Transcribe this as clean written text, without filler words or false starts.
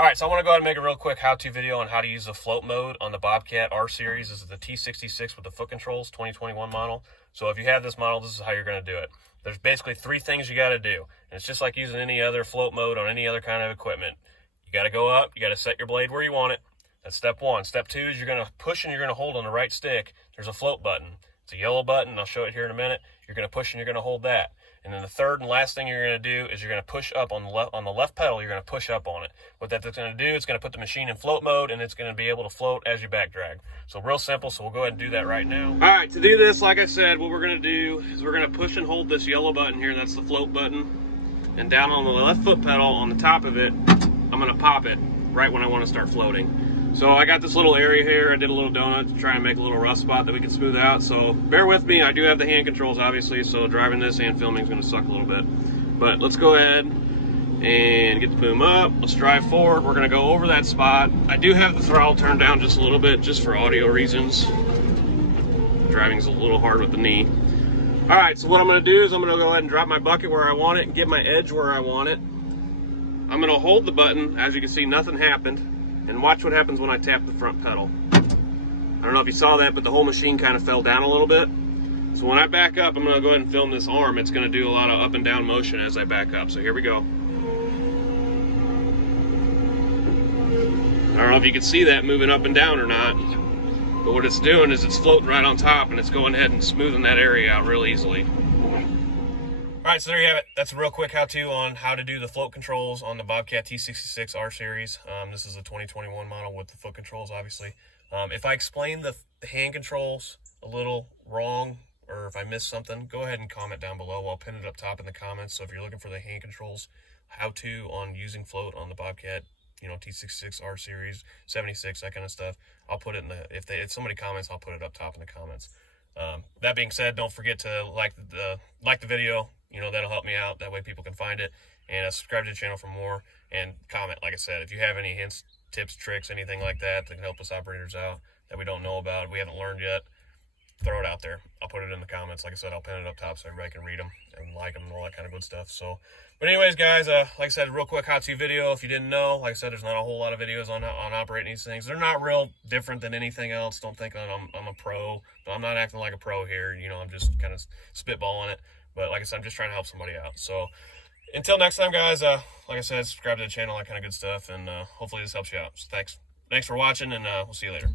All right, so I want to go ahead and make a real quick how-to video on how to use the float mode on the Bobcat R series. This is the T66 with the foot controls, 2021 model. So if you have this model, this is how you're going to do it. There's basically three things you got to do. And it's just like using any other float mode on any other kind of equipment. You got to go up, you got to set your blade where you want it. That's step one. Step two is you're going to push and you're going to hold on the right stick. There's a float button. It's a yellow button. I'll show it here in a minute. You're going to push and you're going to hold that. And then the third and last thing you're going to do is you're going to push up on the left pedal. You're going to push up on it. What that's going to do, it's going to put the machine in float mode, and it's going to be able to float as you back drag. So real simple. So we'll go ahead and do that right now. All right, to do this, like I said, what we're going to do is we're going to push and hold this yellow button here. That's the float button. And down on the left foot pedal, on the top of it, I'm going to pop it right when I want to start floating. So I got this little area here. I did a little donut to try and make a little rough spot that we can smooth out. So bear with me. I do have the hand controls, obviously, so driving this and filming is going to suck a little bit. But let's go ahead and get the boom up. Let's drive forward. We're going to go over that spot. I do have the throttle turned down just a little bit, just for audio reasons. Driving's a little hard with the knee. All right, so what I'm going to do is I'm going to go ahead and drop my bucket where I want it and get my edge where I want it. I'm going to hold the button. As you can see, nothing happened. And watch what happens when I tap the front pedal. I don't know if you saw that, but the whole machine kind of fell down a little bit. So when I back up, I'm going to go ahead and film this arm. It's going to do a lot of up and down motion as I back up. So here we go. I don't know if you can see that moving up and down or not. But what it's doing is it's floating right on top, and it's going ahead and smoothing that area out real easily. All right, so there you have it. That's a real quick how-to on how to do the float controls on the Bobcat T66 R series. This is a 2021 model with the foot controls, obviously. If I explain the hand controls a little wrong, or if I missed something, go ahead and comment down below. I'll pin it up top in the comments. So if you're looking for the hand controls, how-to on using float on the Bobcat, T66 R series, 76, that kind of stuff, I'll put it in the, if somebody comments, I'll put it up top in the comments. That being said, don't forget to like the video. That'll help me out. That way people can find it. And subscribe to the channel for more. And comment, like I said, if you have any hints, tips, tricks, anything like that that can help us operators out that we don't know about, we haven't learned yet, throw it out there. I'll put it in the comments. Like I said, I'll pin it up top so everybody can read them and like them and all that kind of good stuff. So, but anyways, guys, like I said, real quick how-to video. If you didn't know, like I said, there's not a whole lot of videos on operating these things. They're not real different than anything else. Don't think I'm a pro, but I'm not acting like a pro here. I'm just kind of spitballing it. But like I said, I'm just trying to help somebody out. So until next time, guys, like I said, subscribe to the channel, that kind of good stuff. And hopefully this helps you out. So thanks for watching, and we'll see you later.